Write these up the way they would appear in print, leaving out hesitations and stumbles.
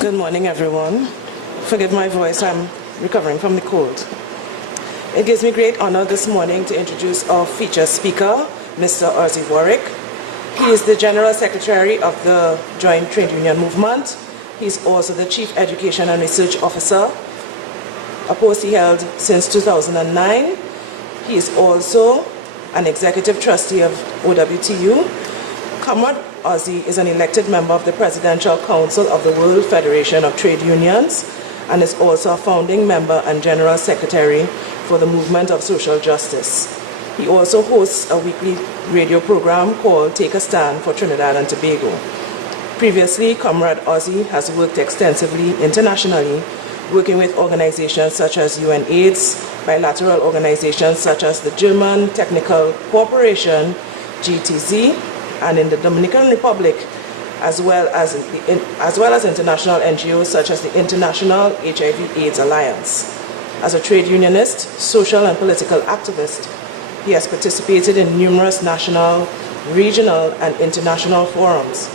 Good morning, everyone. Forgive my voice, I'm recovering from the cold. It gives me great honor this morning to introduce our featured speaker, Mr. Ozzi Warwick. He is the General Secretary of the Joint Trade Union Movement. He's also the Chief Education and Research Officer, a post he held since 2009. He is also an Executive Trustee of OWTU. Comrade Ozzi is an elected member of the Presidential Council of the World Federation of Trade Unions and is also a founding member and General Secretary for the Movement of Social Justice. He also hosts a weekly radio program called Take a Stand for Trinidad and Tobago. Previously, Comrade Ozzi has worked extensively internationally, working with organizations such as UNAIDS, bilateral organizations such as the German Technical Cooperation, GTZ, and in the Dominican Republic, as well as international NGOs such as the International HIV/AIDS Alliance. As a trade unionist, social and political activist, he has participated in numerous national, regional, and international forums,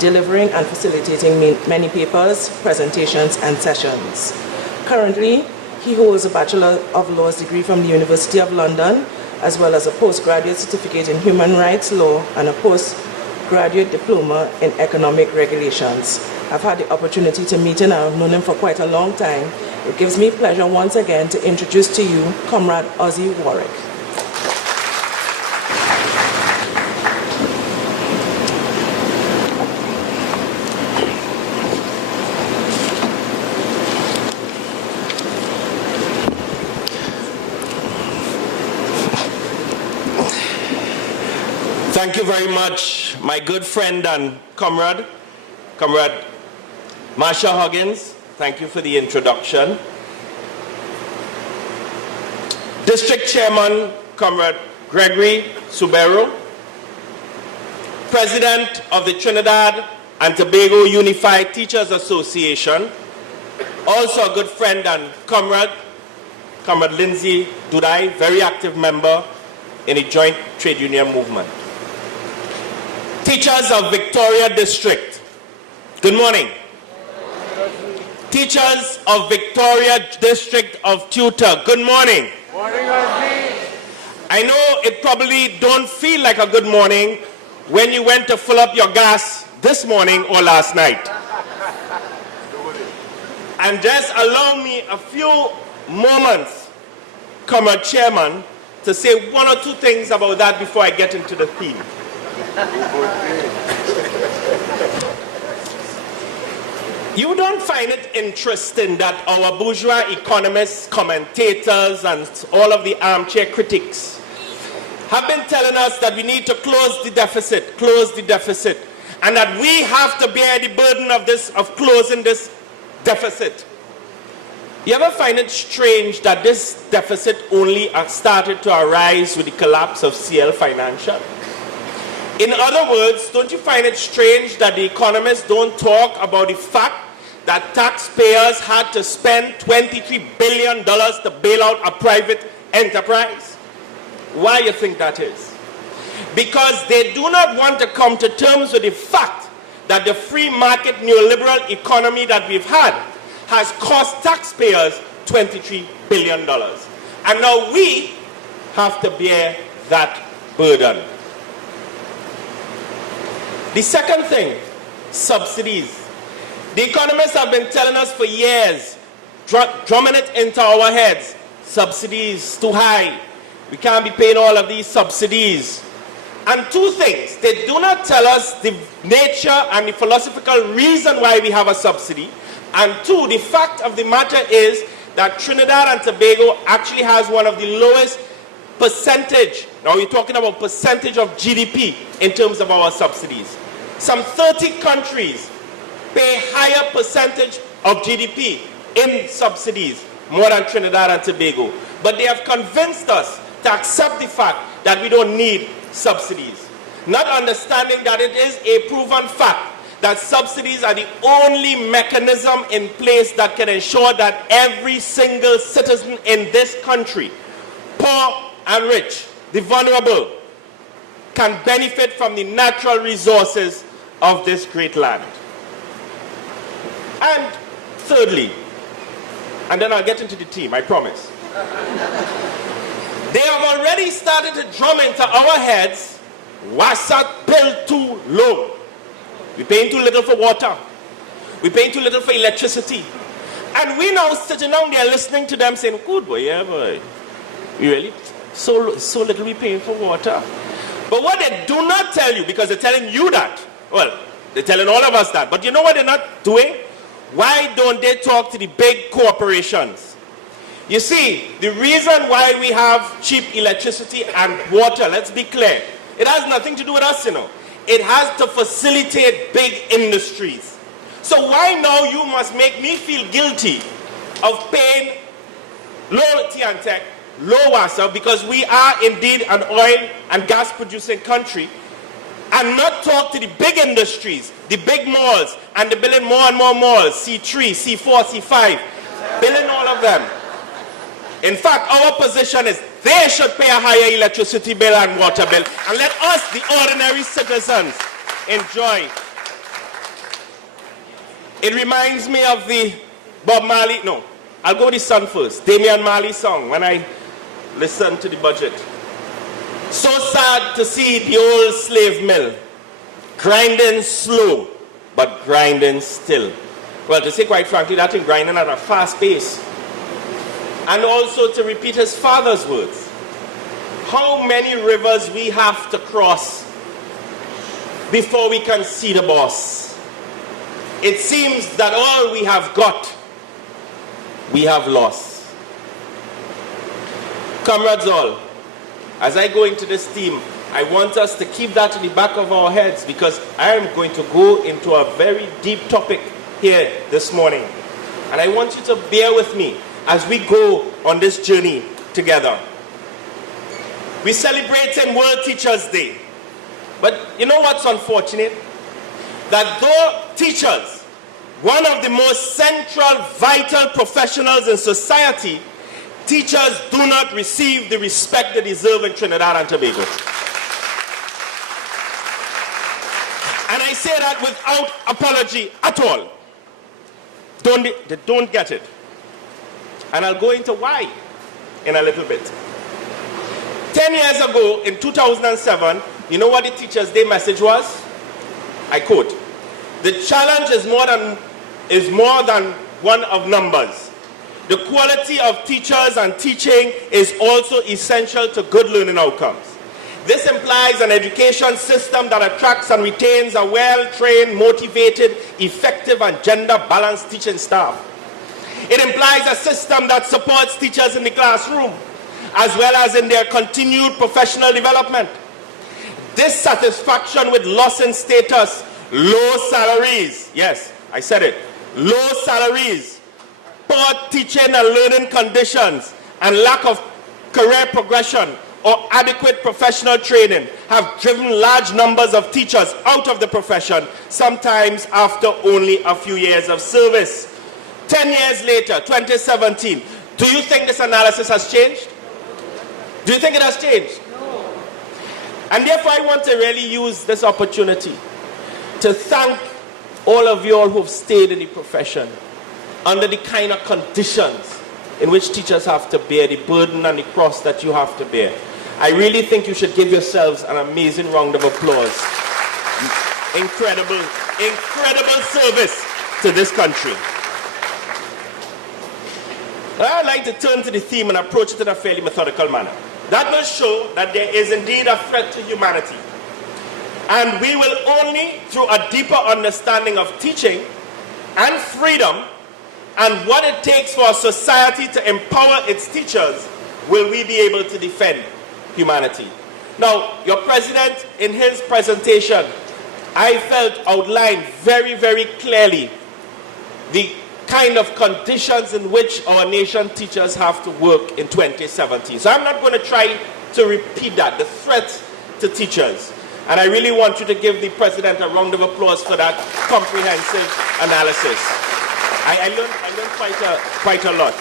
delivering and facilitating many papers, presentations, and sessions. Currently, he holds a Bachelor of Laws degree from the University of London, as well as a postgraduate certificate in human rights law and a postgraduate diploma in economic regulations. I've had the opportunity to meet him and I've known him for quite a long time. It gives me pleasure once again to introduce to you Comrade Ozzi Warwick. Thank you very much, my good friend and Comrade Marsha Huggins. Thank you for the introduction. District Chairman, Comrade Gregory Suberu. President of the Trinidad and Tobago Unified Teachers Association. Also a good friend and Comrade Lindsay Dudai, very active member in the Joint Trade Union Movement. Teachers of Victoria District, good morning. Teachers of Victoria District of TTUTA, good morning. Morning, Ozzi. I know it probably don't feel like a good morning when you went to fill up your gas this morning or last night. And just allow me a few moments, Comrade Chairman, to say one or two things about that before I get into the theme. You don't find it interesting that our bourgeois economists, commentators, and all of the armchair critics have been telling us that we need to close the deficit, and that we have to bear the burden of closing this deficit. You ever find it strange that this deficit only started to arise with the collapse of CL Financial? In other words, don't you find it strange that the economists don't talk about the fact that taxpayers had to spend $23 billion to bail out a private enterprise? Why you think that is? Because they do not want to come to terms with the fact that the free market neoliberal economy that we've had has cost taxpayers $23 billion. And now we have to bear that burden. The second thing, subsidies. The economists have been telling us for years, drumming it into our heads, subsidies too high. We can't be paying all of these subsidies. And two things, they do not tell us the nature and the philosophical reason why we have a subsidy. And two, the fact of the matter is that Trinidad and Tobago actually has one of the lowest percentage, now we're talking about percentage of GDP in terms of our subsidies. Some 30 countries pay higher percentage of GDP in subsidies, more than Trinidad and Tobago. But they have convinced us to accept the fact that we don't need subsidies, not understanding that it is a proven fact that subsidies are the only mechanism in place that can ensure that every single citizen in this country, poor and rich, the vulnerable, can benefit from the natural resources of this great land. And thirdly, and then I'll get into the team, I promise. They have already started to drum into our heads, WASAT bill too low. We're paying too little for water. We're paying too little for electricity. And we now sitting down there listening to them saying, good boy, yeah boy. You really? So little we paying for water. But what they do not tell you, because they're telling you that, well, they're telling all of us that, but you know what they're not doing? Why don't they talk to the big corporations? You see, the reason why we have cheap electricity and water, let's be clear, it has nothing to do with us, you know. It has to facilitate big industries. So why now you must make me feel guilty of paying low T&Tech, low WASA, because we are indeed an oil and gas producing country, and not talk to the big industries, the big malls, and they're building more and more malls, C3, C4, C5, building all of them. In fact, our position is they should pay a higher electricity bill and water bill, and let us, the ordinary citizens, enjoy. It reminds me of the Bob Marley, no, I'll go with the song first, Damian Marley song, when I listen to the budget. So sad to see the old slave mill, grinding slow, but grinding still. Well, to say quite frankly, that thing grinding at a fast pace. And also to repeat his father's words, how many rivers we have to cross before we can see the boss. It seems that all we have got, we have lost. Comrades all, as I go into this theme, I want us to keep that in the back of our heads, because I am going to go into a very deep topic here this morning. And I want you to bear with me as we go on this journey together. We're celebrating World Teachers' Day. But you know what's unfortunate? That though teachers, one of the most central, vital professionals in society, teachers do not receive the respect they deserve in Trinidad and Tobago. And I say that without apology at all. They don't get it. And I'll go into why in a little bit. 10 years ago, in 2007, you know what the Teachers' Day message was? I quote, "The challenge is more than one of numbers. The quality of teachers and teaching is also essential to good learning outcomes. This implies an education system that attracts and retains a well-trained, motivated, effective, and gender-balanced teaching staff. It implies a system that supports teachers in the classroom, as well as in their continued professional development. Dissatisfaction with loss in status, low salaries," yes, I said it, low salaries, poor teaching and learning conditions, and lack of career progression or adequate professional training have driven large numbers of teachers out of the profession, sometimes after only a few years of service. 10 years later, 2017, do you think this analysis has changed? Do you think it has changed? No. And therefore, I want to really use this opportunity to thank all of you all who've stayed in the profession under the kind of conditions in which teachers have to bear, the burden and the cross that you have to bear. I really think you should give yourselves an amazing round of applause. Incredible, incredible service to this country. I'd like to turn to the theme and approach it in a fairly methodical manner. That will show that there is indeed a threat to humanity. And we will only, through a deeper understanding of teaching and freedom and what it takes for a society to empower its teachers, will we be able to defend humanity. Now, your president, in his presentation, I felt outlined very, very clearly the kind of conditions in which our nation teachers have to work in 2017. So I'm not going to try to repeat that, the threat to teachers. And I really want you to give the president a round of applause for that comprehensive analysis. I learned quite a lot.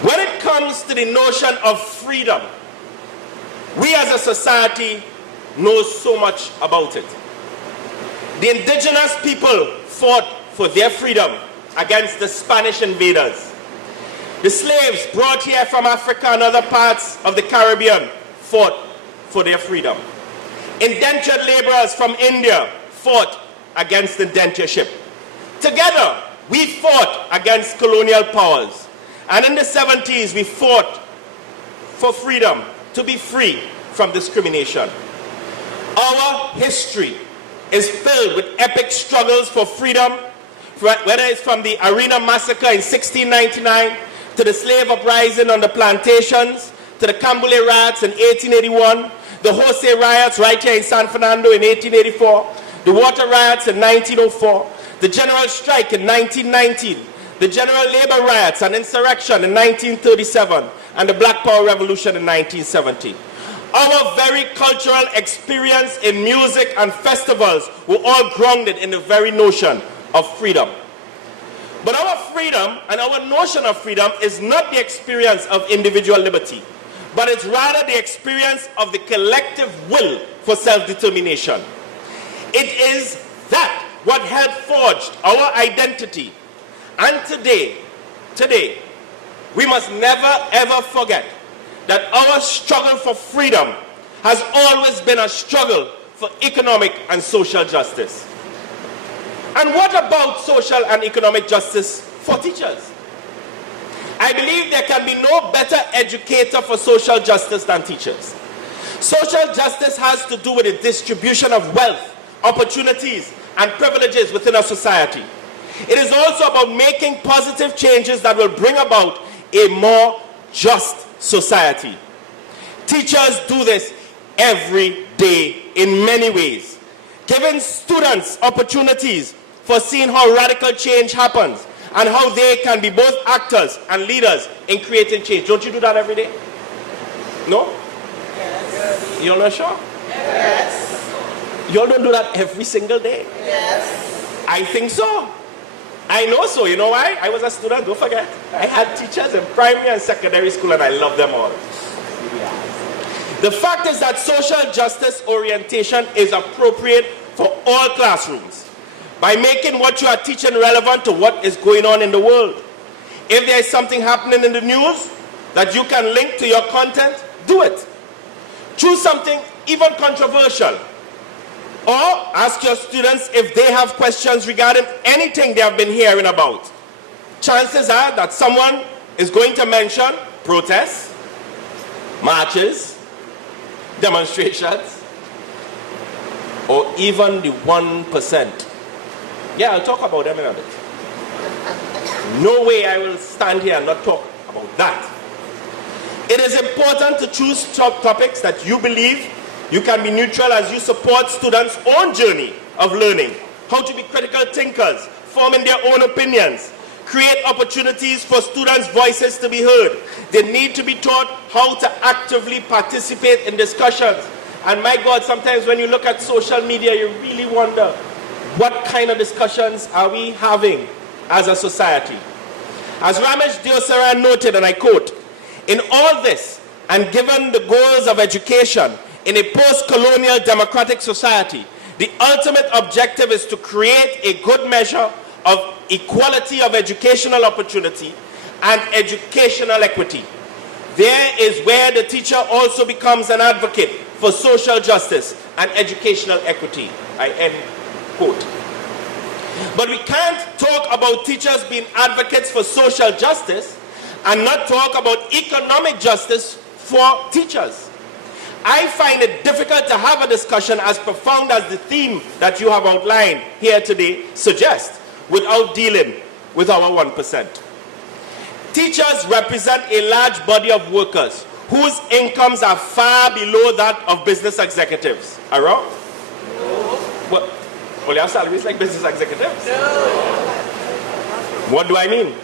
When it comes to the notion of freedom, we as a society know so much about it. The indigenous people fought for their freedom against the Spanish invaders. The slaves brought here from Africa and other parts of the Caribbean fought for their freedom. Indentured laborers from India fought against indentureship. Together, we fought against colonial powers. And in the 70s, we fought for freedom, to be free from discrimination. Our history is filled with epic struggles for freedom, whether it's from the Arena Massacre in 1699, to the slave uprising on the plantations, to the Cambule riots in 1881, the Jose riots right here in San Fernando in 1884, the water riots in 1904, the general strike in 1919, the general labor riots and insurrection in 1937, and the Black Power Revolution in 1970. Our very cultural experience in music and festivals were all grounded in the very notion of freedom. But our freedom and our notion of freedom is not the experience of individual liberty, but it's rather the experience of the collective will for self-determination. It is that what helped forge our identity. And today, we must never ever forget that our struggle for freedom has always been a struggle for economic and social justice. And what about social and economic justice for teachers? I believe there can be no better educator for social justice than teachers. Social justice has to do with the distribution of wealth, opportunities, and privileges within a society. It is also about making positive changes that will bring about a more just society. Teachers do this every day in many ways, giving students opportunities for seeing how radical change happens and how they can be both actors and leaders in creating change. Don't you do that every day? No? Yes. You're not sure? Yes. You all don't do that every single day? Yes. I think so. I know so. You know why? I was a student, don't forget. I had teachers in primary and secondary school and I love them all. The fact is that social justice orientation is appropriate for all classrooms by making what you are teaching relevant to what is going on in the world. If there is something happening in the news that you can link to your content, do it. Choose something even controversial. Or ask your students if they have questions regarding anything they have been hearing about. Chances are that someone is going to mention protests, marches, demonstrations, or even the 1%. Yeah, I'll talk about them in a bit. No way I will stand here and not talk about that. It is important to choose top topics that you believe you can be neutral as you support students' own journey of learning, how to be critical thinkers, forming their own opinions, create opportunities for students' voices to be heard. They need to be taught how to actively participate in discussions. And my God, sometimes when you look at social media, you really wonder, what kind of discussions are we having as a society? As Ramesh Diosaran noted, and I quote, "In all this, and given the goals of education, in a post-colonial democratic society, the ultimate objective is to create a good measure of equality of educational opportunity and educational equity. There is where the teacher also becomes an advocate for social justice and educational equity." I end quote. But we can't talk about teachers being advocates for social justice and not talk about economic justice for teachers. I find it difficult to have a discussion as profound as the theme that you have outlined here today suggests without dealing with our 1%. Teachers represent a large body of workers whose incomes are far below that of business executives. Are wrong? No. Well, you have salaries like business executives? No. What do I mean?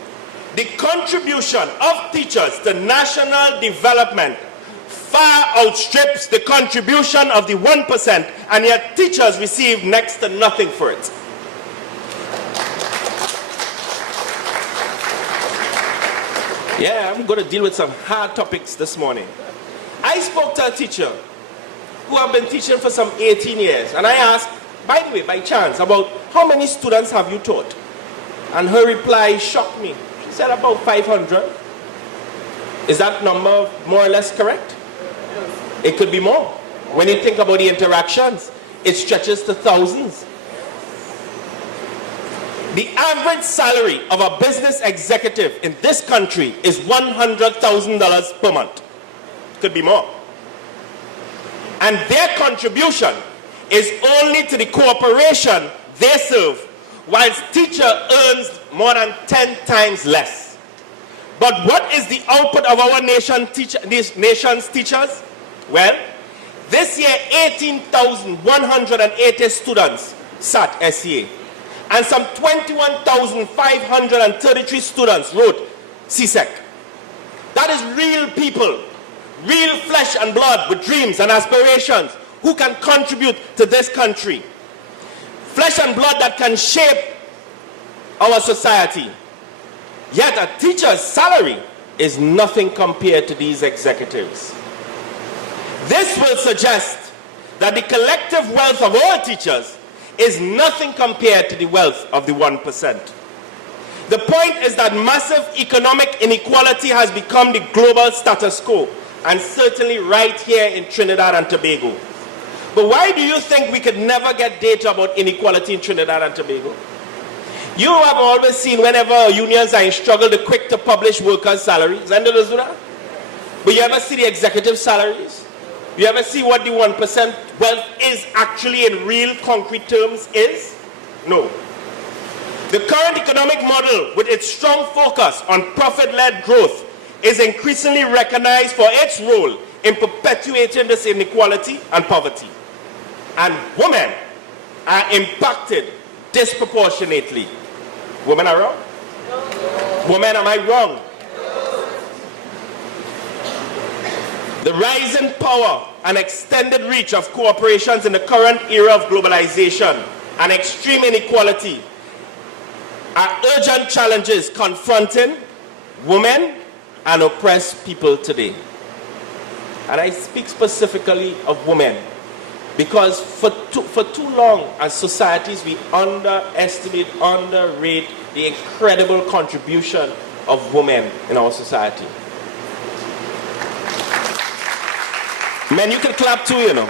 The contribution of teachers to national development far outstrips the contribution of the 1%, and yet teachers receive next to nothing for it. Yeah, I'm going to deal with some hard topics this morning. I spoke to a teacher who have been teaching for some 18 years, and I asked, by the way, by chance, about how many students have you taught? And her reply shocked me. She said about 500. Is that number more or less correct? It could be more. When you think about the interactions, it stretches to thousands. The average salary of a business executive in this country is $100,000 per month. Could be more. And their contribution is only to the corporation they serve, whilst teacher earns more than 10 times less. But what is the output of our nation's teachers? Well, this year 18,180 students sat SCA, and some 21,533 students wrote CSEC. That is real people, real flesh and blood with dreams and aspirations who can contribute to this country. Flesh and blood that can shape our society. Yet a teacher's salary is nothing compared to these executives. This will suggest that the collective wealth of all teachers is nothing compared to the wealth of the 1%. The point is that massive economic inequality has become the global status quo, and certainly right here in Trinidad and Tobago. But why do you think we could never get data about inequality in Trinidad and Tobago? You have always seen whenever unions are in struggle, they're quick to publish workers' salaries. And they do that. But you ever see the executive salaries? You ever see what the 1% wealth is actually in real concrete terms is? No. The current economic model, with its strong focus on profit-led growth, is increasingly recognized for its role in perpetuating this inequality and poverty. And women are impacted disproportionately. Women are wrong? No. Women, am I wrong? The rising power and extended reach of corporations in the current era of globalization and extreme inequality are urgent challenges confronting women and oppressed people today. And I speak specifically of women because for too long as societies we underestimate, underrate the incredible contribution of women in our society. Men, you can clap too, you know.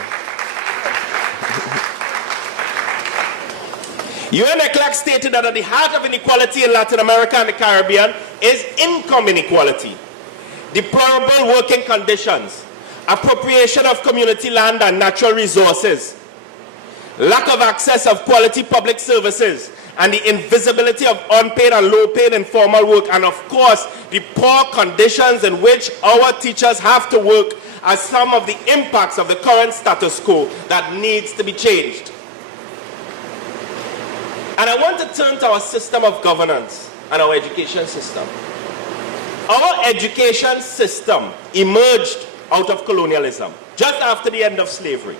UN Clark stated that at the heart of inequality in Latin America and the Caribbean is income inequality, deplorable working conditions, appropriation of community land and natural resources, lack of access of quality public services, and the invisibility of unpaid and low-paid informal work, and of course, the poor conditions in which our teachers have to work are some of the impacts of the current status quo that needs to be changed. And I want to turn to our system of governance and our education system. Our education system emerged out of colonialism, just after the end of slavery.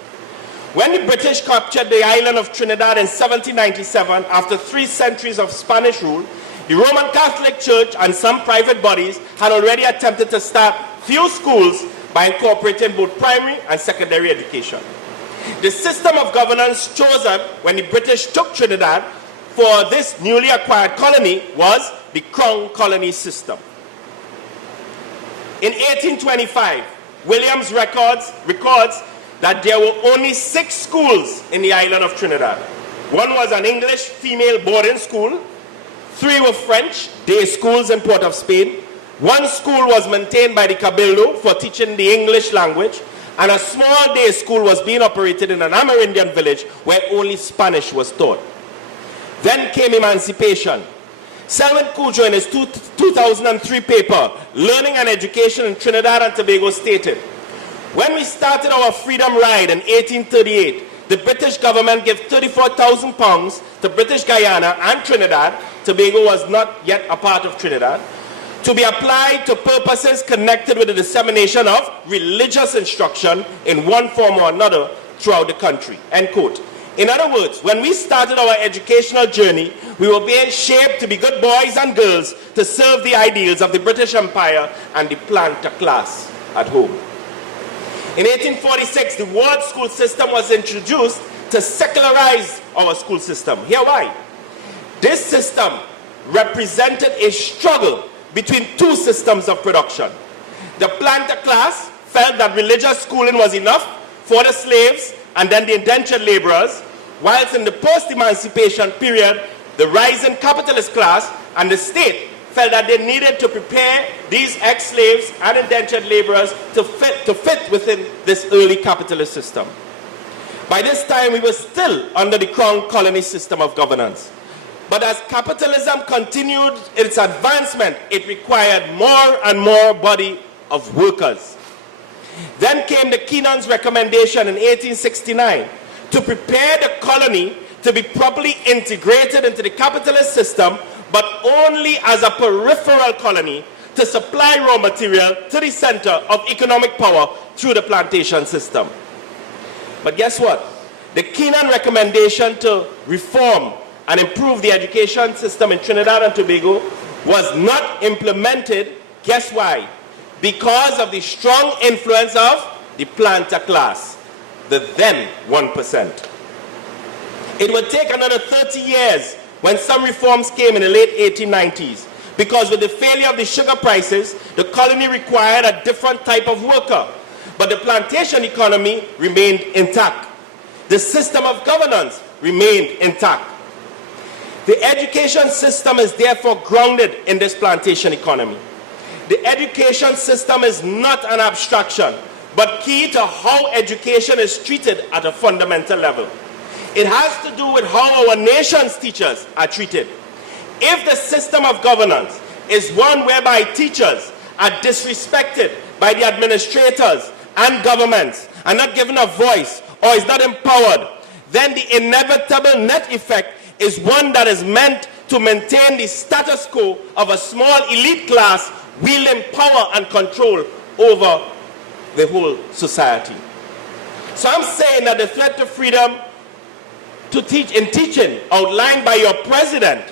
When the British captured the island of Trinidad in 1797, after 3 centuries of Spanish rule, the Roman Catholic Church and some private bodies had already attempted to start few schools by incorporating both primary and secondary education. The system of governance chosen when the British took Trinidad for this newly acquired colony was the Crown Colony system. In 1825, Williams records that there were only 6 schools in the island of Trinidad. One was an English female boarding school, 3 were French day schools in Port of Spain, 1 school was maintained by the Cabildo for teaching the English language, and a small day school was being operated in an Amerindian village where only Spanish was taught. Then came emancipation. Selwyn Cujo in his 2003 paper, Learning and Education in Trinidad and Tobago, stated, when we started our freedom ride in 1838, the British government gave £34,000 to British Guyana and Trinidad. Tobago was not yet a part of Trinidad, to be applied to purposes connected with the dissemination of religious instruction in one form or another throughout the country, end quote. In other words, when we started our educational journey, we were being shaped to be good boys and girls to serve the ideals of the British Empire and the planter class at home. In 1846, the ward school system was introduced to secularize our school system. Here why. This system represented a struggle between two systems of production. The planter class felt that religious schooling was enough for the slaves and then the indentured laborers, whilst in the post-emancipation period, the rising capitalist class and the state felt that they needed to prepare these ex-slaves and indentured laborers to fit within this early capitalist system. By this time, we were still under the crown colony system of governance. But as capitalism continued its advancement, it required more and more body of workers. Then came the Keenan's recommendation in 1869 to prepare the colony to be properly integrated into the capitalist system, but only as a peripheral colony to supply raw material to the center of economic power through the plantation system. But guess what? The Keenan recommendation to reform and improve the education system in Trinidad and Tobago was not implemented. Guess why? Because of the strong influence of the planter class, the then 1%. It would take another 30 years when some reforms came in the late 1890s, because with the failure of the sugar prices, the colony required a different type of worker, but the plantation economy remained intact. The system of governance remained intact. The education system is therefore grounded in this plantation economy. The education system is not an abstraction, but key to how education is treated at a fundamental level. It has to do with how our nation's teachers are treated. If the system of governance is one whereby teachers are disrespected by the administrators and governments, are not given a voice or is not empowered, then the inevitable net effect is one that is meant to maintain the status quo of a small elite class wielding power and control over the whole society. So I'm saying that the threat to freedom to teach in teaching outlined by your president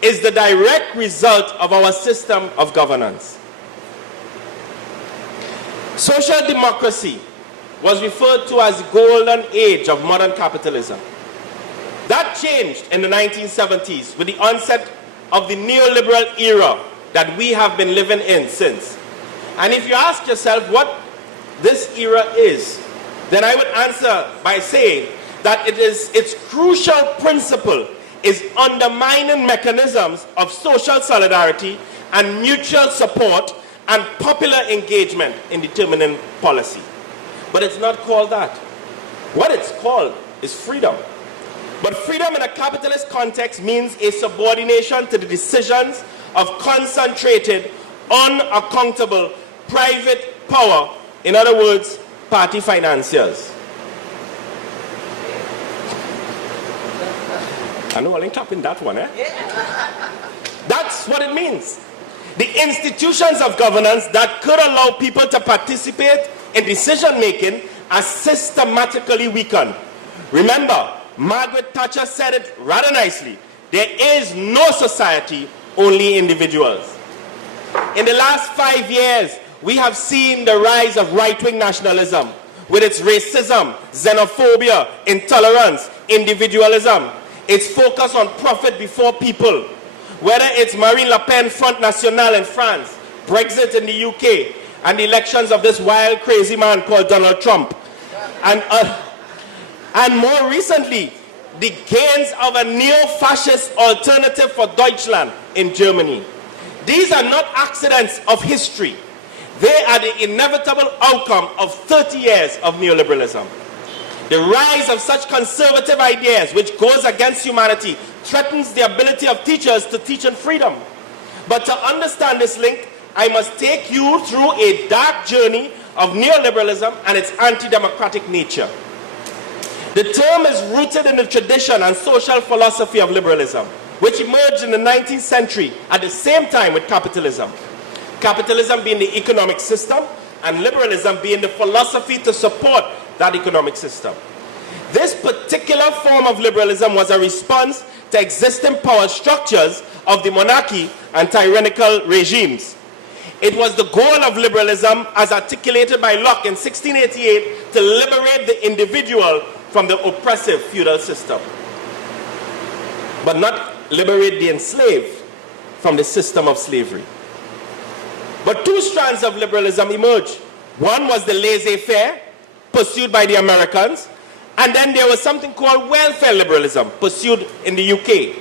is the direct result of our system of governance. Social democracy was referred to as the golden age of modern capitalism. That changed in the 1970s with the onset of the neoliberal era that we have been living in since. And if you ask yourself what this era is, then I would answer by saying that its crucial principle is undermining mechanisms of social solidarity and mutual support and popular engagement in determining policy. But it's not called that. What it's called is freedom. But freedom in a capitalist context means a subordination to the decisions of concentrated, unaccountable, private power. In other words, party financiers. I know I ain't clapping that one, eh? That's what it means. The institutions of governance that could allow people to participate in decision making are systematically weakened. Remember, Margaret Thatcher said it rather nicely. There is no society, only individuals. In the last 5 years, we have seen the rise of right-wing nationalism with its racism, xenophobia, intolerance, individualism, its focus on profit before people. Whether it's Marine Le Pen Front National in France, Brexit in the UK, and the elections of this wild, crazy man called Donald Trump. And more recently, the gains of a neo-fascist alternative for Deutschland in Germany. These are not accidents of history. They are the inevitable outcome of 30 years of neoliberalism. The rise of such conservative ideas, which goes against humanity, threatens the ability of teachers to teach in freedom. But to understand this link, I must take you through a dark journey of neoliberalism and its anti-democratic nature. The term is rooted in the tradition and social philosophy of liberalism, which emerged in the 19th century at the same time with capitalism. Capitalism being the economic system, and liberalism being the philosophy to support that economic system. This particular form of liberalism was a response to existing power structures of the monarchy and tyrannical regimes. It was the goal of liberalism, as articulated by Locke in 1688, to liberate the individual from the oppressive feudal system, but not liberate the enslaved from the system of slavery. But two strands of liberalism emerged. One was the laissez-faire, pursued by the Americans, and then there was something called welfare liberalism, pursued in the UK.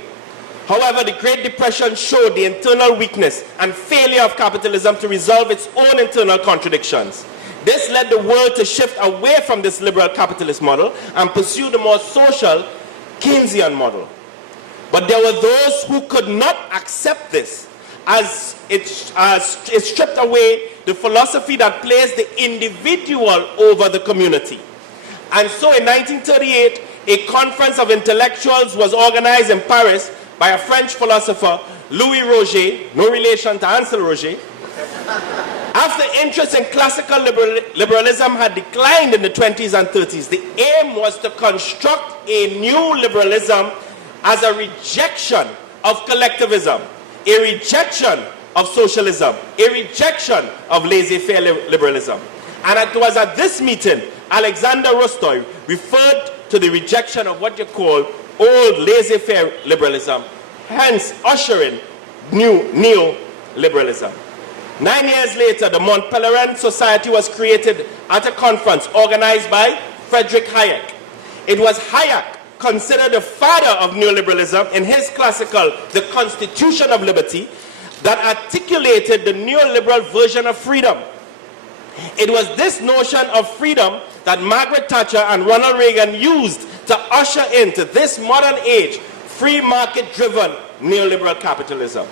However, the Great Depression showed the internal weakness and failure of capitalism to resolve its own internal contradictions. This led the world to shift away from this liberal capitalist model and pursue the more social Keynesian model. But there were those who could not accept this, as it stripped away the philosophy that placed the individual over the community. And so in 1938, a conference of intellectuals was organized in Paris by a French philosopher, Louis Roger, no relation to Ansel Roger. After interest in classical liberalism had declined in the 20s and 30s, the aim was to construct a new liberalism as a rejection of collectivism, a rejection of socialism, a rejection of laissez-faire liberalism. And it was at this meeting, Alexander Rostoy referred to the rejection of what you call old laissez-faire liberalism, hence ushering new neoliberalism. 9 years later, the Mont Pelerin Society was created at a conference organized by Friedrich Hayek. It was Hayek, considered the father of neoliberalism in his classical The Constitution of Liberty, that articulated the neoliberal version of freedom. It was this notion of freedom that Margaret Thatcher and Ronald Reagan used to usher into this modern age free market-driven neoliberal capitalism.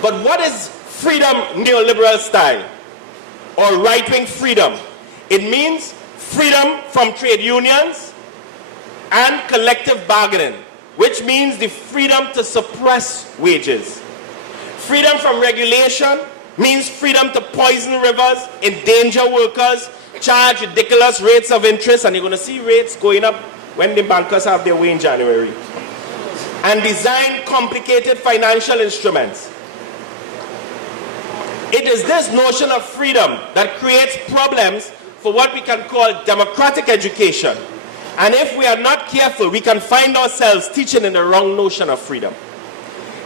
But what is freedom neoliberal style or right-wing freedom? It means freedom from trade unions and collective bargaining, which means the freedom to suppress wages. Freedom from regulation means freedom to poison rivers, endanger workers, charge ridiculous rates of interest, and you're going to see rates going up when the bankers have their way in January, and design complicated financial instruments. It is this notion of freedom that creates problems for what we can call democratic education. And if we are not careful, we can find ourselves teaching in the wrong notion of freedom.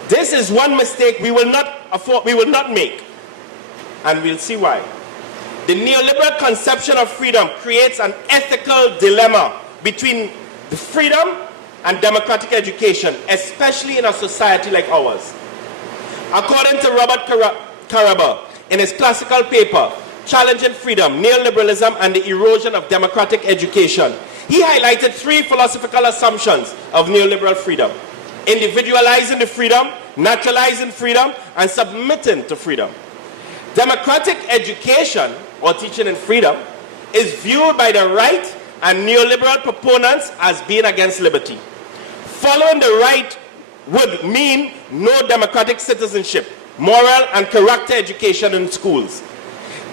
This is one mistake we will not make, and we'll see why. The neoliberal conception of freedom creates an ethical dilemma between the freedom and democratic education, especially in a society like ours. According to Robert Caraba, in his classical paper, Challenging Freedom, Neoliberalism and the Erosion of Democratic Education, he highlighted three philosophical assumptions of neoliberal freedom: individualizing the freedom, naturalizing freedom, and submitting to freedom. Democratic education, or teaching in freedom, is viewed by the right and neoliberal proponents as being against liberty. Following the right would mean no democratic citizenship, moral and character education in schools.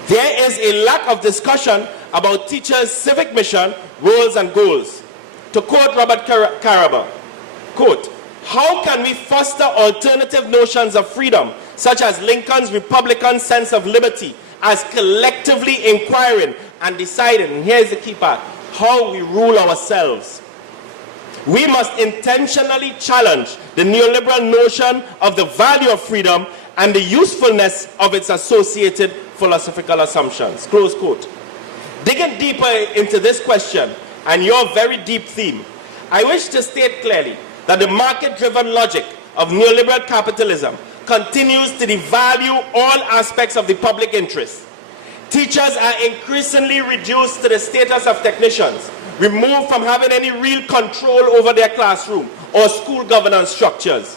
There is a lack of discussion about teachers' civic mission, roles and goals. To quote Robert Caraba, quote, "How can we foster alternative notions of freedom, such as Lincoln's Republican sense of liberty, as collectively inquiring and deciding," and here's the key part, "how we rule ourselves? We must intentionally challenge the neoliberal notion of the value of freedom and the usefulness of its associated philosophical assumptions." Close quote. Digging deeper into this question and your very deep theme, I wish to state clearly that the market-driven logic of neoliberal capitalism continues to devalue all aspects of the public interest. Teachers are increasingly reduced to the status of technicians, removed from having any real control over their classroom or school governance structures.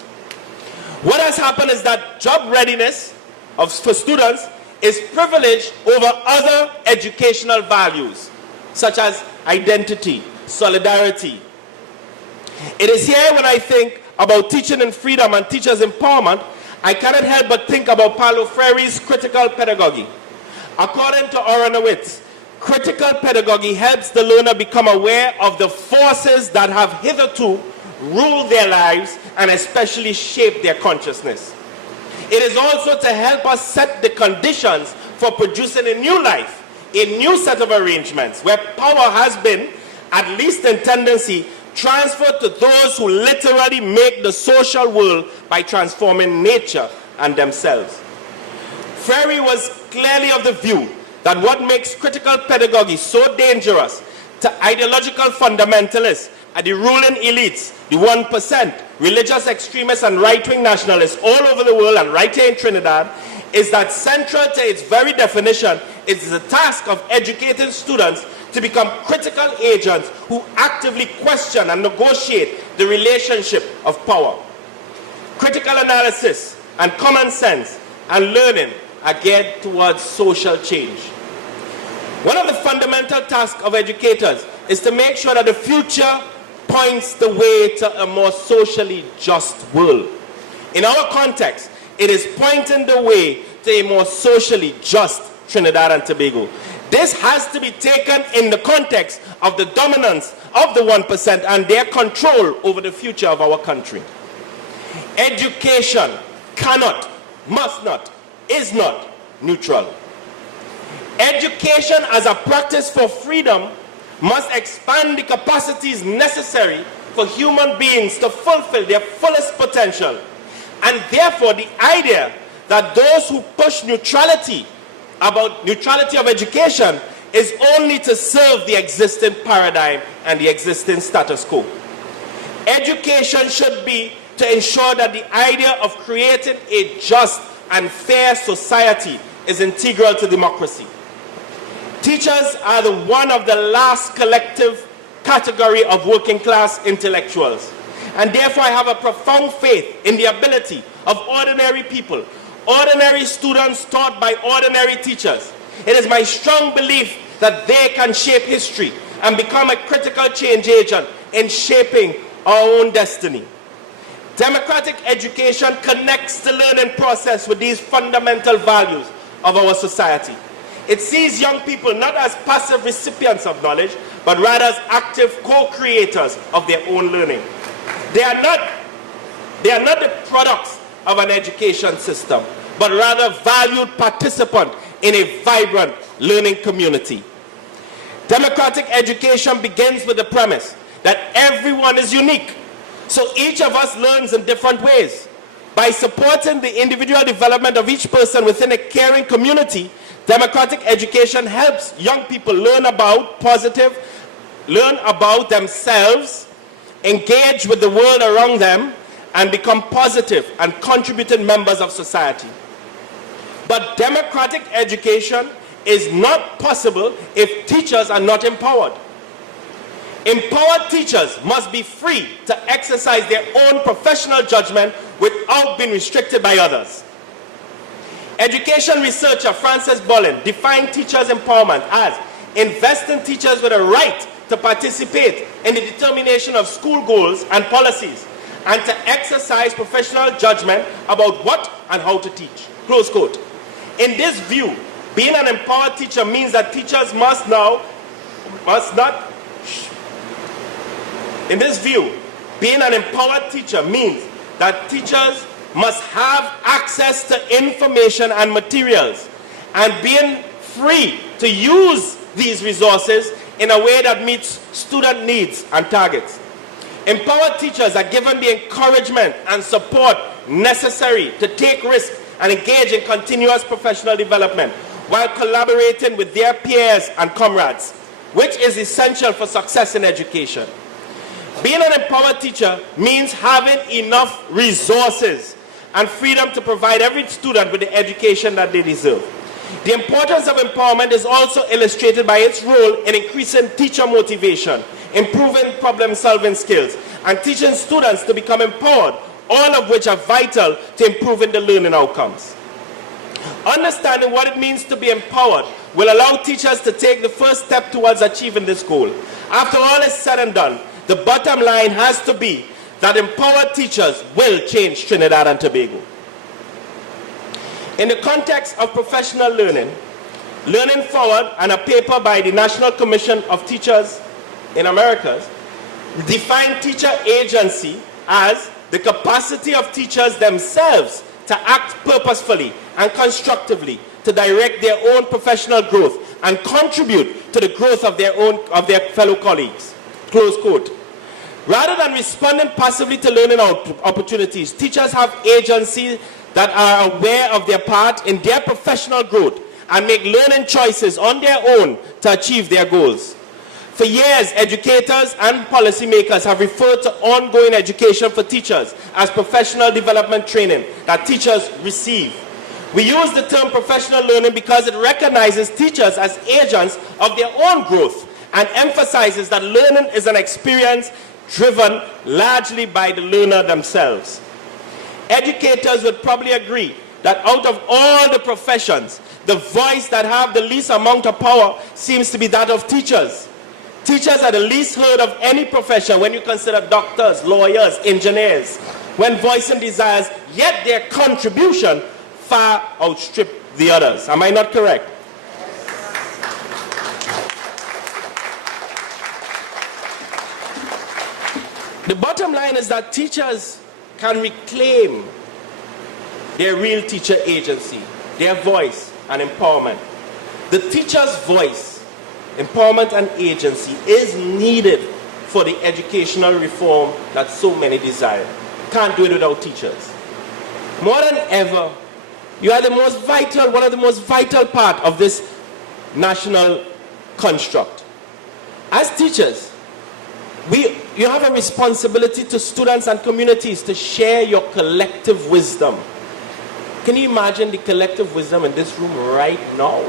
What has happened is that job readiness for students is privileged over other educational values, such as identity, solidarity. It is here when I think about teaching in freedom and teachers' empowerment, I cannot help but think about Paulo Freire's critical pedagogy. According to Aronowitz, critical pedagogy helps the learner become aware of the forces that have hitherto ruled their lives and especially shaped their consciousness. It is also to help us set the conditions for producing a new life, a new set of arrangements where power has been at least in tendency, transferred to those who literally make the social world by transforming nature and themselves. Freire was clearly of the view that what makes critical pedagogy so dangerous to ideological fundamentalists and the ruling elites, the 1%, religious extremists and right-wing nationalists all over the world and right here in Trinidad, is that central to its very definition is the task of educating students to become critical agents who actively question and negotiate the relationship of power. Critical analysis and common sense and learning are geared towards social change. One of the fundamental tasks of educators is to make sure that the future points the way to a more socially just world. In our context, it is pointing the way to a more socially just Trinidad and Tobago. This has to be taken in the context of the dominance of the 1% and their control over the future of our country. Education cannot, must not, is not neutral. Education as a practice for freedom must expand the capacities necessary for human beings to fulfill their fullest potential. And therefore, the idea that those who push neutrality about neutrality of education is only to serve the existing paradigm and the existing status quo. Education should be to ensure that the idea of creating a just and fair society is integral to democracy. Teachers are one of the last collective category of working class intellectuals. And therefore I have a profound faith in the ability of ordinary people, ordinary students taught by ordinary teachers. It is my strong belief that they can shape history and become a critical change agent in shaping our own destiny. Democratic education connects the learning process with these fundamental values of our society. It sees young people not as passive recipients of knowledge, but rather as active co-creators of their own learning. They are not the products of an education system, but rather valued participants in a vibrant learning community. Democratic education begins with the premise that everyone is unique, so each of us learns in different ways. By supporting the individual development of each person within a caring community, democratic education helps young people learn about themselves, engage with the world around them, and become positive and contributing members of society. But democratic education is not possible if teachers are not empowered. Empowered teachers must be free to exercise their own professional judgment without being restricted by others. Education researcher Frances Bollin defined teachers' empowerment as investing teachers with a right to participate in the determination of school goals and policies and to exercise professional judgment about what and how to teach. Close quote. In this view, being an empowered teacher means that teachers In this view, being an empowered teacher means that teachers must have access to information and materials and being free to use these resources in a way that meets student needs and targets. Empowered teachers are given the encouragement and support necessary to take risks and engage in continuous professional development while collaborating with their peers and comrades, which is essential for success in education. Being an empowered teacher means having enough resources and freedom to provide every student with the education that they deserve. The importance of empowerment is also illustrated by its role in increasing teacher motivation, improving problem-solving skills, and teaching students to become empowered, all of which are vital to improving the learning outcomes. Understanding what it means to be empowered will allow teachers to take the first step towards achieving this goal. After all is said and done, the bottom line has to be that empowered teachers will change Trinidad and Tobago. In the context of professional learning, Learning Forward and a paper by the National Commission of Teachers in Americas define teacher agency as the capacity of teachers themselves to act purposefully and constructively to direct their own professional growth and contribute to the growth of their fellow colleagues. close quote. Rather than responding passively to learning opportunities, teachers have agency that are aware of their part in their professional growth and make learning choices on their own to achieve their goals. For years, educators and policymakers have referred to ongoing education for teachers as professional development training that teachers receive. We use the term professional learning because it recognizes teachers as agents of their own growth and emphasizes that learning is an experience driven largely by the learner themselves. Educators would probably agree that out of all the professions, the voice that have the least amount of power seems to be that of teachers. Teachers are the least heard of any profession when you consider doctors, lawyers, engineers, when voicing desires, yet their contribution far outstrip the others. Am I not correct? The bottom line is that teachers can reclaim their real teacher agency, their voice and empowerment. The teacher's voice, empowerment and agency is needed for the educational reform that so many desire. Can't do it without teachers. More than ever, you are the most vital, one of the most vital part of this national construct. As teachers, you have a responsibility to students and communities to share your collective wisdom. Can you imagine the collective wisdom in this room right now?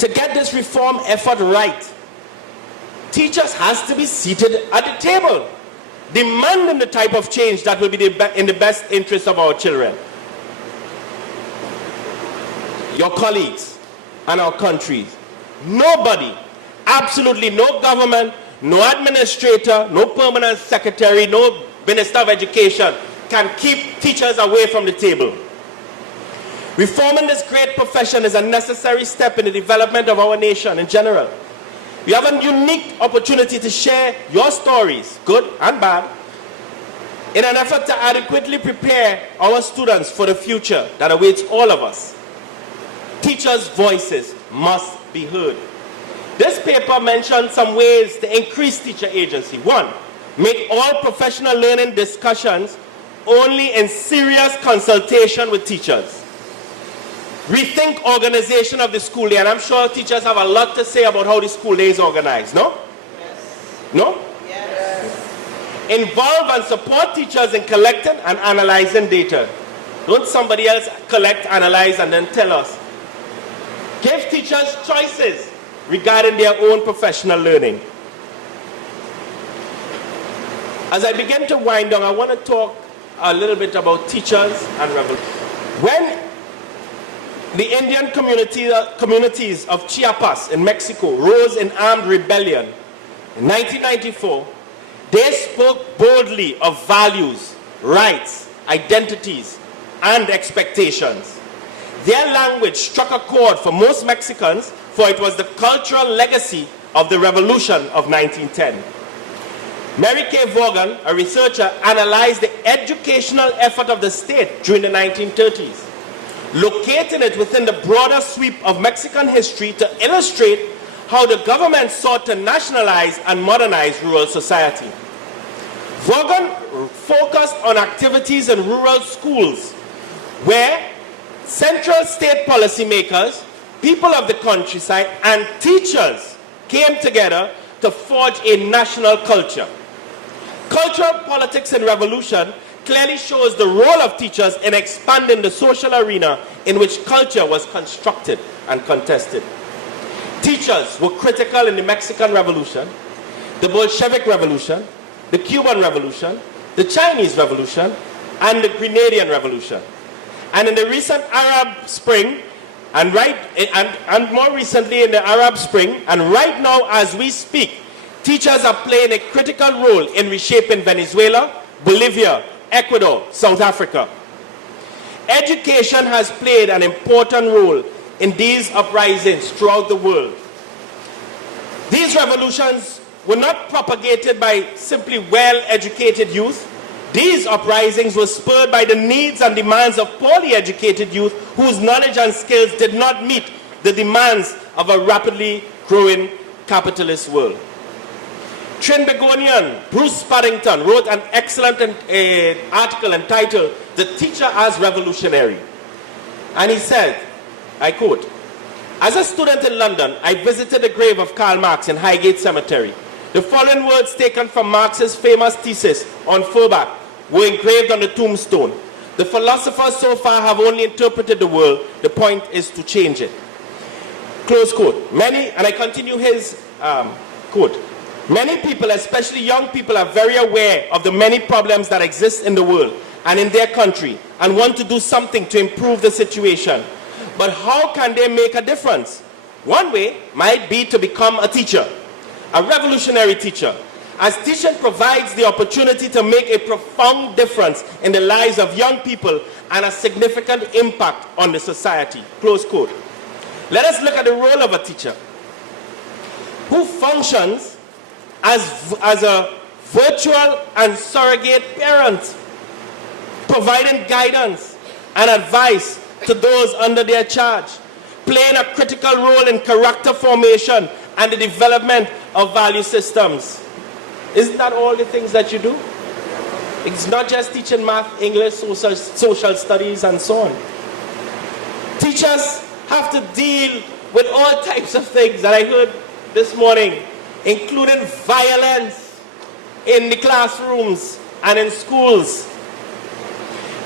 To get this reform effort right, teachers has to be seated at the table, demanding the type of change that will be in the best interest of our children, your colleagues, and our countries. Nobody, absolutely no government, no administrator, no permanent secretary, no minister of education can keep teachers away from the table. Reforming this great profession is a necessary step in the development of our nation in general. We have a unique opportunity to share your stories, good and bad, in an effort to adequately prepare our students for the future that awaits all of us. Teachers' voices must be heard. This paper mentions some ways to increase teacher agency. 1, make all professional learning discussions only in serious consultation with teachers. Rethink organization of the school day, and I'm sure teachers have a lot to say about how the school day is organized, no? Yes. No? Yes. Involve and support teachers in collecting and analyzing data. Don't somebody else collect, analyze, and then tell us. Give teachers choices regarding their own professional learning. As I begin to wind down, I want to talk a little bit about teachers and revolution. When the Indian communities of Chiapas in Mexico rose in armed rebellion in 1994, they spoke boldly of values, rights, identities, and expectations. Their language struck a chord for most Mexicans, for it was the cultural legacy of the revolution of 1910. Mary K. Vaughan, a researcher, analyzed the educational effort of the state during the 1930s, locating it within the broader sweep of Mexican history to illustrate how the government sought to nationalize and modernize rural society. Vaughan focused on activities in rural schools where central state policymakers, people of the countryside, and teachers came together to forge a national culture. Cultural politics in revolution clearly shows the role of teachers in expanding the social arena in which culture was constructed and contested. Teachers were critical in the Mexican Revolution, the Bolshevik Revolution, the Cuban Revolution, the Chinese Revolution, and the Grenadian Revolution. And in the recent Arab Spring, and more recently in the Arab Spring, and right now as we speak, teachers are playing a critical role in reshaping Venezuela, Bolivia, Ecuador, South Africa. Education has played an important role in these uprisings throughout the world. These revolutions were not propagated by simply well-educated youth. These uprisings were spurred by the needs and demands of poorly educated youth whose knowledge and skills did not meet the demands of a rapidly growing capitalist world. Trinbagonian Bruce Paddington wrote an excellent article entitled "The Teacher as Revolutionary." And he said, I quote, "As a student in London, I visited the grave of Karl Marx in Highgate Cemetery. The following words taken from Marx's famous thesis on Feuerbach were engraved on the tombstone. The philosophers so far have only interpreted the world. The point is to change it." Close quote. Many, and I continue his quote, "Many people, especially young people, are very aware of the many problems that exist in the world and in their country and want to do something to improve the situation. But how can they make a difference? One way might be to become a teacher, a revolutionary teacher, as teaching provides the opportunity to make a profound difference in the lives of young people and a significant impact on the society." Close quote. Let us look at the role of a teacher who functions as a virtual and surrogate parent, providing guidance and advice to those under their charge, playing a critical role in character formation and the development of value systems. Isn't that all the things that you do? It's not just teaching math, English, social studies, and so on. Teachers have to deal with all types of things that I heard this morning, including violence in the classrooms and in schools.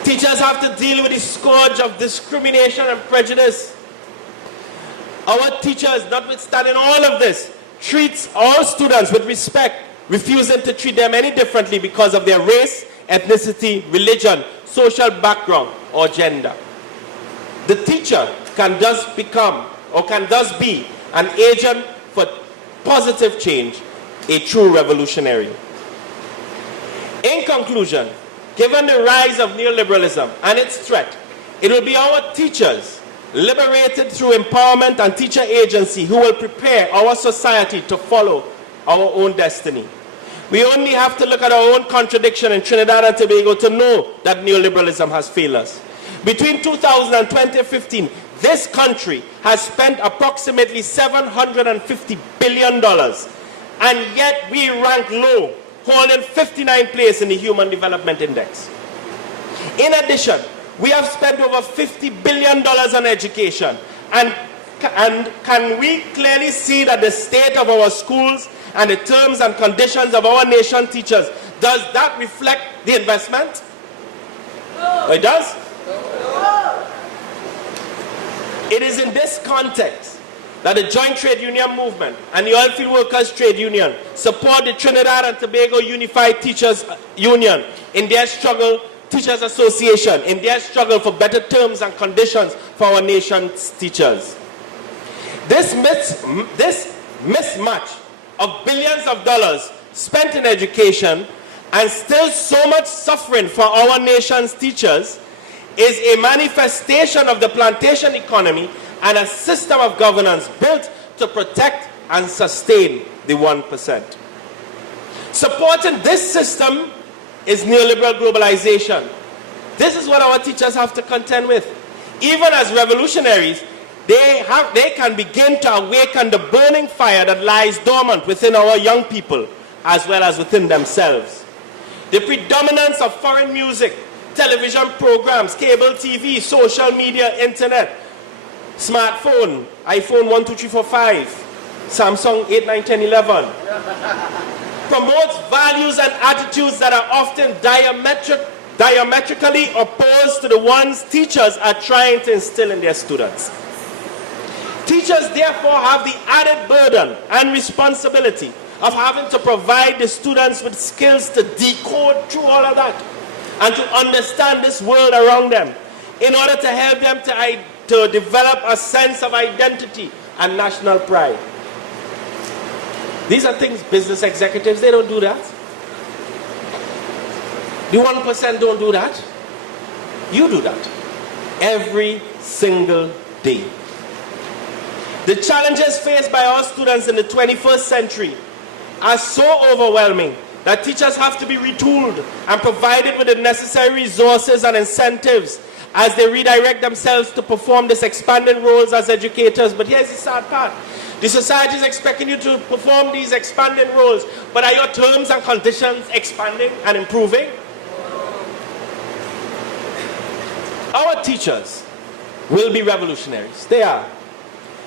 Teachers have to deal with the scourge of discrimination and prejudice. Our teachers, notwithstanding all of this, treats all students with respect, refusing to treat them any differently because of their race, ethnicity, religion, social background, or gender. The teacher can thus become, or can thus be, an agent for positive change, a true revolutionary. In conclusion, given the rise of neoliberalism and its threat, it will be our teachers, liberated through empowerment and teacher agency, who will prepare our society to follow our own destiny. We only have to look at our own contradiction in Trinidad and Tobago to know that neoliberalism has failed us. Between 2000 and 2015, this country has spent approximately $750 billion, and yet we rank low, holding 59th place in the Human Development Index. In addition, we have spent over $50 billion on education, and can we clearly see that the state of our schools and the terms and conditions of our nation teachers, does that reflect the investment? No. It does? No. It is in this context that the Joint Trade Union Movement and the Oilfield Workers Trade Union support the Trinidad and Tobago Unified Teachers Union in their struggle, Teachers Association, in their struggle for better terms and conditions for our nation's teachers. This mismatch of billions of dollars spent in education and still so much suffering for our nation's teachers is a manifestation of the plantation economy and a system of governance built to protect and sustain the 1%. Supporting this system is neoliberal globalization. This is what our teachers have to contend with. Even as revolutionaries, they can begin to awaken the burning fire that lies dormant within our young people as well as within themselves. The predominance of foreign music, television programs, cable TV, social media, internet, smartphone, iPhone 1, 2, 3, 4, 5, Samsung 8, 9, 10, 11, promotes values and attitudes that are often diametrically opposed to the ones teachers are trying to instill in their students. Teachers therefore have the added burden and responsibility of having to provide the students with skills to decode through all of that and to understand this world around them in order to help them to develop a sense of identity and national pride. These are things business executives, they don't do that. The 1% don't do that. You do that every single day. The challenges faced by our students in the 21st century are so overwhelming that teachers have to be retooled and provided with the necessary resources and incentives as they redirect themselves to perform this expanding roles as educators. But here's the sad part. The society is expecting you to perform these expanding roles, but are your terms and conditions expanding and improving? Our teachers will be revolutionaries. They are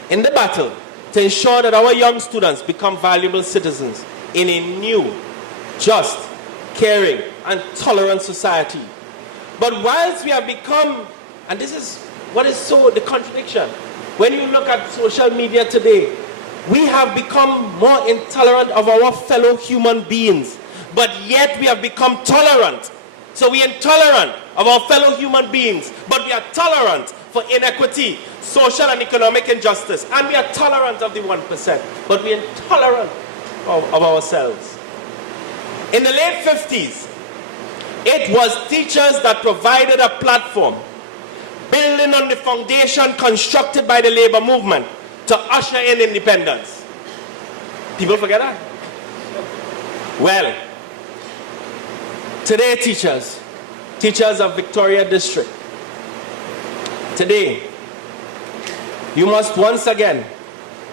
in the battle to ensure that our young students become valuable citizens in a new, just, caring, and tolerant society. But whilst we have become, and this is what is so the contradiction, when you look at social media today, we have become more intolerant of our fellow human beings, but yet we have become tolerant. So we are intolerant of our fellow human beings, but we are tolerant for inequity, social and economic injustice, and we are tolerant of the 1%, but we are intolerant of ourselves. In the late 50s, it was teachers that provided a platform, building on the foundation constructed by the labor movement to usher in independence. People forget that? Well, today teachers of Victoria District, today, you must once again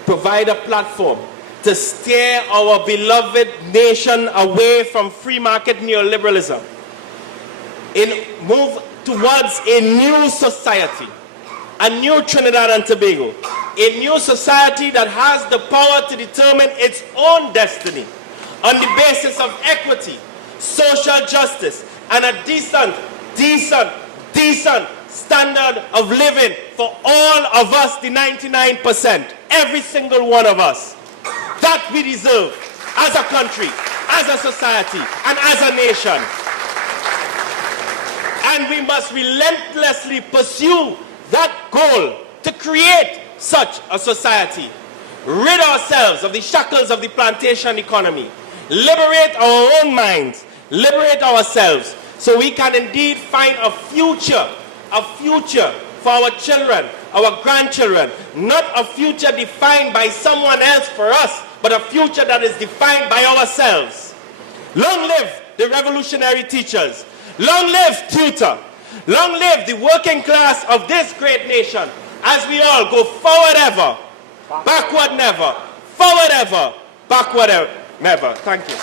provide a platform to steer our beloved nation away from free market neoliberalism and move towards a new society, a new Trinidad and Tobago, a new society that has the power to determine its own destiny on the basis of equity, social justice, and a decent standard of living for all of us, the 99%, every single one of us, that we deserve as a country, as a society, and as a nation. And we must relentlessly pursue that goal to create such a society, rid ourselves of the shackles of the plantation economy, liberate our own minds, liberate ourselves, so we can indeed find a future for our children, our grandchildren, not a future defined by someone else for us, but a future that is defined by ourselves. Long live the revolutionary teachers. Long live TTUTA. Long live the working class of this great nation, as we all go forward ever, backward never, forward ever, backward never. Thank you.